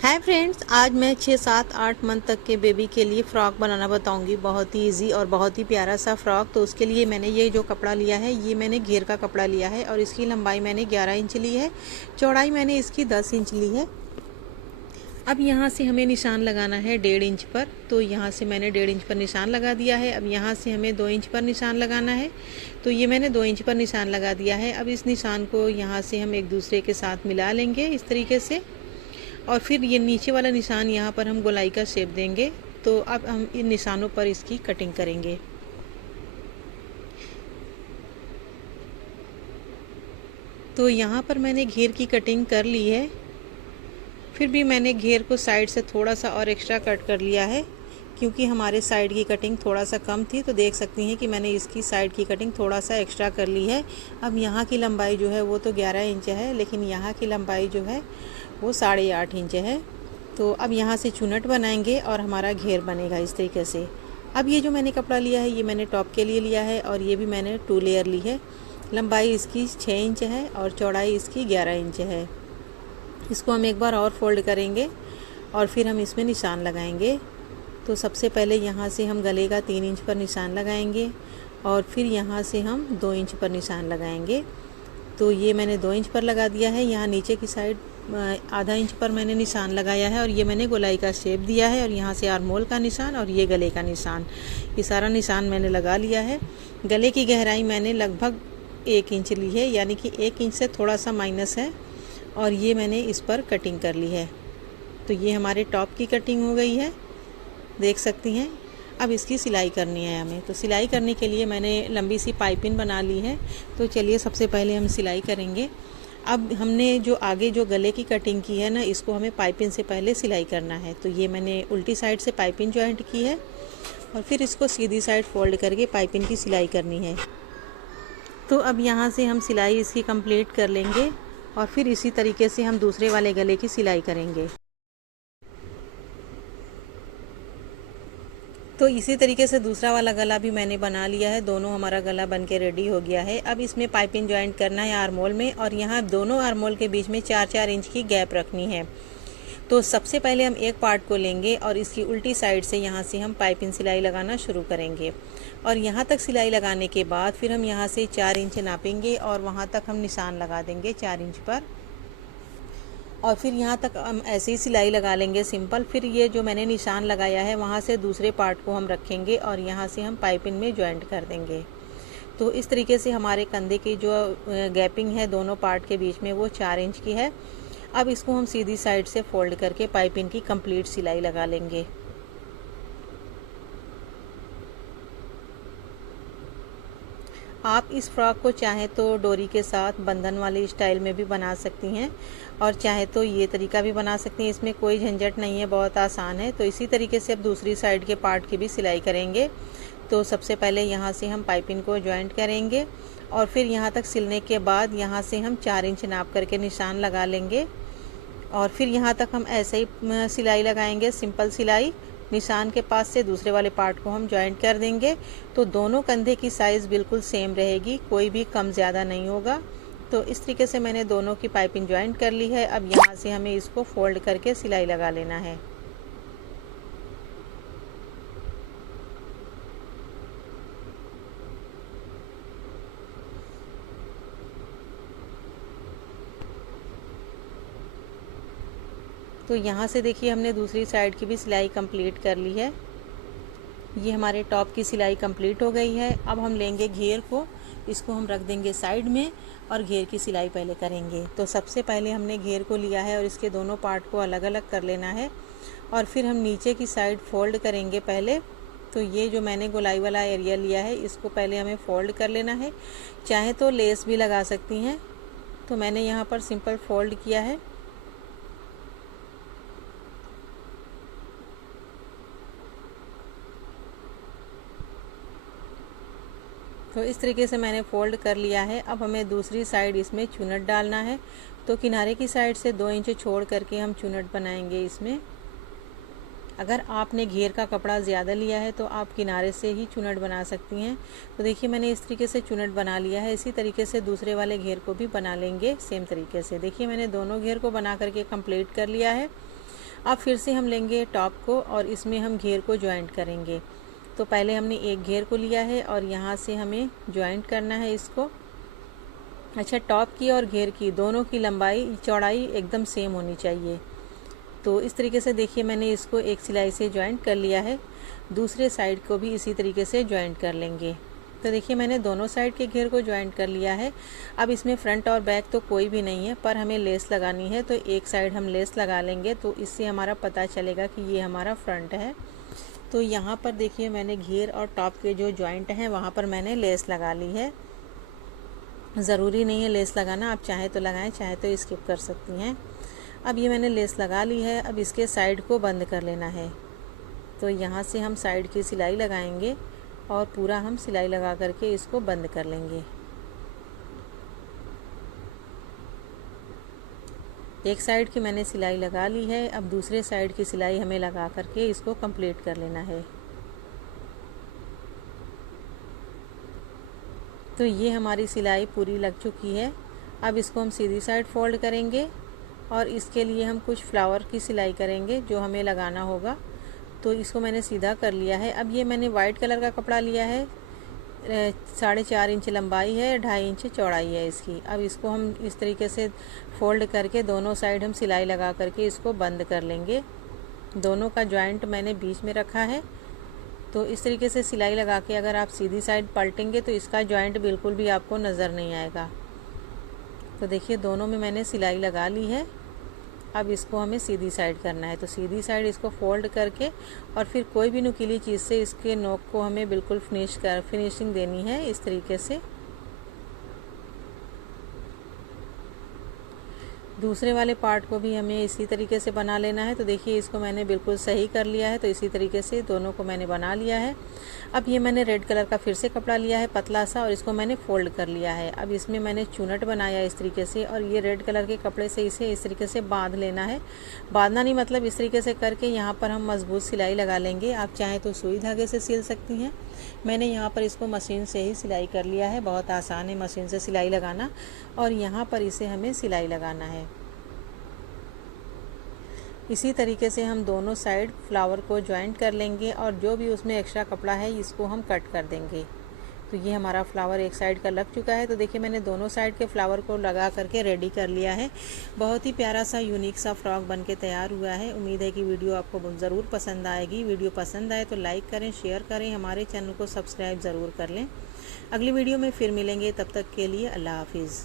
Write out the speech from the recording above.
Hi friends, आज मैं 6, 7, 8 month तक के बेबी के लिए फ़्रॉक बनाना बताऊंगी। बहुत ही इजी और बहुत ही प्यारा सा फ़्रॉक। तो उसके लिए मैंने ये जो कपड़ा लिया है, ये मैंने घेर का कपड़ा लिया है और इसकी लंबाई मैंने 11 इंच ली है, चौड़ाई मैंने इसकी 10 इंच ली है। अब यहाँ से हमें निशान लगाना है 1.5 इंच पर। तो यहाँ से मैंने 1.5 इंच पर निशान लगा दिया है। अब यहाँ से हमें 2 इंच पर निशान लगाना है। तो ये मैंने 2 इंच पर निशान लगा दिया है। अब इस निशान को यहाँ से हम एक दूसरे के साथ मिला लेंगे इस तरीके से, और फिर ये नीचे वाला निशान यहाँ पर हम गोलाई का शेप देंगे। तो अब हम इन निशानों पर इसकी कटिंग करेंगे। तो यहाँ पर मैंने घेर की कटिंग कर ली है। फिर भी मैंने घेर को साइड से थोड़ा सा और एक्स्ट्रा कट कर लिया है, क्योंकि हमारे साइड की कटिंग थोड़ा सा कम थी। तो देख सकती हैं कि मैंने इसकी साइड की कटिंग थोड़ा सा एक्स्ट्रा कर ली है। अब यहाँ की लंबाई जो है वो तो 11 इंच है, लेकिन यहाँ की लंबाई जो है वो 8.5 इंच है। तो अब यहाँ से चुनट बनाएंगे और हमारा घेर बनेगा इस तरीके से। अब ये जो मैंने कपड़ा लिया है, ये मैंने टॉप के लिए लिया है और ये भी मैंने 2 लेयर ली है। लंबाई इसकी 6 इंच है और चौड़ाई इसकी 11 इंच है। इसको हम एक बार और फोल्ड करेंगे और फिर हम इसमें निशान लगाएंगे। तो सबसे पहले यहाँ से हम गले का 3 इंच पर निशान लगाएंगे और फिर यहाँ से हम 2 इंच पर निशान लगाएंगे। तो ये मैंने 2 इंच पर लगा दिया है। यहाँ नीचे की साइड आधा इंच पर मैंने निशान लगाया है और ये मैंने गोलाई का शेप दिया है। और यहाँ से आर्मोल का निशान और ये गले का निशान, ये सारा निशान मैंने लगा लिया है। गले की गहराई मैंने लगभग 1 इंच ली है, यानी कि 1 इंच से थोड़ा सा माइनस है, और ये मैंने इस पर कटिंग कर ली है। तो ये हमारे टॉप की कटिंग हो गई है, देख सकती हैं। अब इसकी सिलाई करनी है हमें। तो सिलाई करने के लिए मैंने लंबी सी पाइपिंग बना ली है। तो चलिए सबसे पहले हम सिलाई करेंगे। अब हमने जो आगे जो गले की कटिंग की है ना, इसको हमें पाइपिंग से पहले सिलाई करना है। तो ये मैंने उल्टी साइड से पाइपिंग जॉइंट की है और फिर इसको सीधी साइड फोल्ड करके पाइपिंग की सिलाई करनी है। तो अब यहाँ से हम सिलाई इसकी कंप्लीट कर लेंगे और फिर इसी तरीके से हम दूसरे वाले गले की सिलाई करेंगे। तो इसी तरीके से दूसरा वाला गला भी मैंने बना लिया है। दोनों हमारा गला बन के रेडी हो गया है। अब इसमें पाइपिंग जॉइंट करना है आर्मोल में, और यहाँ दोनों आर्मोल के बीच में 4-4 इंच की गैप रखनी है। तो सबसे पहले हम एक पार्ट को लेंगे और इसकी उल्टी साइड से यहाँ से हम पाइपिंग सिलाई लगाना शुरू करेंगे। और यहाँ तक सिलाई लगाने के बाद फिर हम यहाँ से 4 इंच नापेंगे और वहाँ तक हम निशान लगा देंगे 4 इंच पर। और फिर यहाँ तक हम ऐसे ही सिलाई लगा लेंगे सिंपल। फिर ये जो मैंने निशान लगाया है वहाँ से दूसरे पार्ट को हम रखेंगे और यहाँ से हम पाइपिंग में जॉइंट कर देंगे। तो इस तरीके से हमारे कंधे की जो गैपिंग है दोनों पार्ट के बीच में वो 4 इंच की है। अब इसको हम सीधी साइड से फोल्ड करके पाइपिंग की कंप्लीट सिलाई लगा लेंगे। आप इस फ्रॉक को चाहे तो डोरी के साथ बंधन वाली स्टाइल में भी बना सकती हैं, और चाहे तो ये तरीका भी बना सकती हैं। इसमें कोई झंझट नहीं है, बहुत आसान है। तो इसी तरीके से अब दूसरी साइड के पार्ट की भी सिलाई करेंगे। तो सबसे पहले यहाँ से हम पाइपिंग को जॉइंट करेंगे और फिर यहाँ तक सिलने के बाद यहाँ से हम 4 इंच नाप करके निशान लगा लेंगे। और फिर यहाँ तक हम ऐसे ही सिलाई लगाएंगे, सिंपल सिलाई। निशान के पास से दूसरे वाले पार्ट को हम जॉइंट कर देंगे। तो दोनों कंधे की साइज़ बिल्कुल सेम रहेगी, कोई भी कम ज़्यादा नहीं होगा। तो इस तरीके से मैंने दोनों की पाइपिंग जॉइंट कर ली है। अब यहाँ से हमें इसको फोल्ड करके सिलाई लगा लेना है। तो यहाँ से देखिए हमने दूसरी साइड की भी सिलाई कंप्लीट कर ली है। ये हमारे टॉप की सिलाई कंप्लीट हो गई है। अब हम लेंगे घेर को, इसको हम रख देंगे साइड में और घेर की सिलाई पहले करेंगे। तो सबसे पहले हमने घेर को लिया है और इसके दोनों पार्ट को अलग अलग कर लेना है और फिर हम नीचे की साइड फोल्ड करेंगे पहले। तो ये जो मैंने गोलाई वाला एरिया लिया है इसको पहले हमें फोल्ड कर लेना है। चाहे तो लेस भी लगा सकती हैं, तो मैंने यहाँ पर सिंपल फोल्ड किया है। तो इस तरीके से मैंने फ़ोल्ड कर लिया है। अब हमें दूसरी साइड इसमें चुनट डालना है। तो किनारे की साइड से 2 इंच छोड़ करके हम चुनट बनाएंगे इसमें। अगर आपने घेर का कपड़ा ज़्यादा लिया है तो आप किनारे से ही चुनट बना सकती हैं। तो देखिए मैंने इस तरीके से चुनट बना लिया है। इसी तरीके से दूसरे वाले घेर को भी बना लेंगे सेम तरीके से। देखिए मैंने दोनों घेर को बना करके कंप्लीट कर लिया है। अब फिर से हम लेंगे टॉप को और इसमें हम घेर को जॉइंट करेंगे। तो पहले हमने एक घेर को लिया है और यहाँ से हमें जॉइंट करना है इसको। अच्छा, टॉप की और घेर की दोनों की लंबाई चौड़ाई एकदम सेम होनी चाहिए। तो इस तरीके से देखिए मैंने इसको एक सिलाई से जॉइंट कर लिया है। दूसरे साइड को भी इसी तरीके से जॉइंट कर लेंगे। तो देखिए मैंने दोनों साइड के घेर को जॉइंट कर लिया है। अब इसमें फ्रंट और बैक तो कोई भी नहीं है, पर हमें लेस लगानी है, तो एक साइड हम लेस लगा लेंगे, तो इससे हमारा पता चलेगा कि ये हमारा फ्रंट है। तो यहाँ पर देखिए मैंने घेर और टॉप के जो जॉइंट हैं वहाँ पर मैंने लेस लगा ली है। ज़रूरी नहीं है लेस लगाना, आप चाहे तो लगाएं, चाहे तो स्किप कर सकती हैं। अब ये मैंने लेस लगा ली है। अब इसके साइड को बंद कर लेना है। तो यहाँ से हम साइड की सिलाई लगाएंगे और पूरा हम सिलाई लगा करके इसको बंद कर लेंगे। एक साइड की मैंने सिलाई लगा ली है। अब दूसरे साइड की सिलाई हमें लगा करके इसको कंप्लीट कर लेना है। तो ये हमारी सिलाई पूरी लग चुकी है। अब इसको हम सीधी साइड फोल्ड करेंगे और इसके लिए हम कुछ फ्लावर की सिलाई करेंगे जो हमें लगाना होगा। तो इसको मैंने सीधा कर लिया है। अब ये मैंने वाइट कलर का कपड़ा लिया है, 4.5 इंच लंबाई है, 2.5 इंच चौड़ाई है इसकी। अब इसको हम इस तरीके से फोल्ड करके दोनों साइड हम सिलाई लगा करके इसको बंद कर लेंगे। दोनों का जॉइंट मैंने बीच में रखा है। तो इस तरीके से सिलाई लगा के अगर आप सीधी साइड पलटेंगे तो इसका जॉइंट बिल्कुल भी आपको नज़र नहीं आएगा। तो देखिए दोनों में मैंने सिलाई लगा ली है। अब इसको हमें सीधी साइड करना है। तो सीधी साइड इसको फोल्ड करके और फिर कोई भी नुकीली चीज़ से इसके नोक को हमें बिल्कुल फिनिशिंग देनी है इस तरीके से। दूसरे वाले पार्ट को भी हमें इसी तरीके से बना लेना है। तो देखिए इसको मैंने बिल्कुल सही कर लिया है। तो इसी तरीके से दोनों को मैंने बना लिया है। अब ये मैंने रेड कलर का फिर से कपड़ा लिया है पतला सा और इसको मैंने फोल्ड कर लिया है। अब इसमें मैंने चुनट बनाया इस तरीके से और ये रेड कलर के कपड़े से इसे इस तरीके से बांध लेना है। बांधना नहीं मतलब इस तरीके से करके यहाँ पर हम मजबूत सिलाई लगा लेंगे। आप चाहें तो सुई धागे से सिल सकती हैं। मैंने यहाँ पर इसको मशीन से ही सिलाई कर लिया है। बहुत आसान है मशीन से सिलाई लगाना। और यहाँ पर इसे हमें सिलाई लगाना है। इसी तरीके से हम दोनों साइड फ्लावर को जॉइंट कर लेंगे और जो भी उसमें एक्स्ट्रा कपड़ा है इसको हम कट कर देंगे। तो ये हमारा फ्लावर एक साइड का लग चुका है। तो देखिए मैंने दोनों साइड के फ्लावर को लगा करके रेडी कर लिया है। बहुत ही प्यारा सा यूनिक सा फ्रॉक बन के तैयार हुआ है। उम्मीद है कि वीडियो आपको ज़रूर पसंद आएगी। वीडियो पसंद आए तो लाइक करें, शेयर करें, हमारे चैनल को सब्सक्राइब ज़रूर कर लें। अगली वीडियो में फिर मिलेंगे, तब तक के लिए अल्लाह हाफिज़।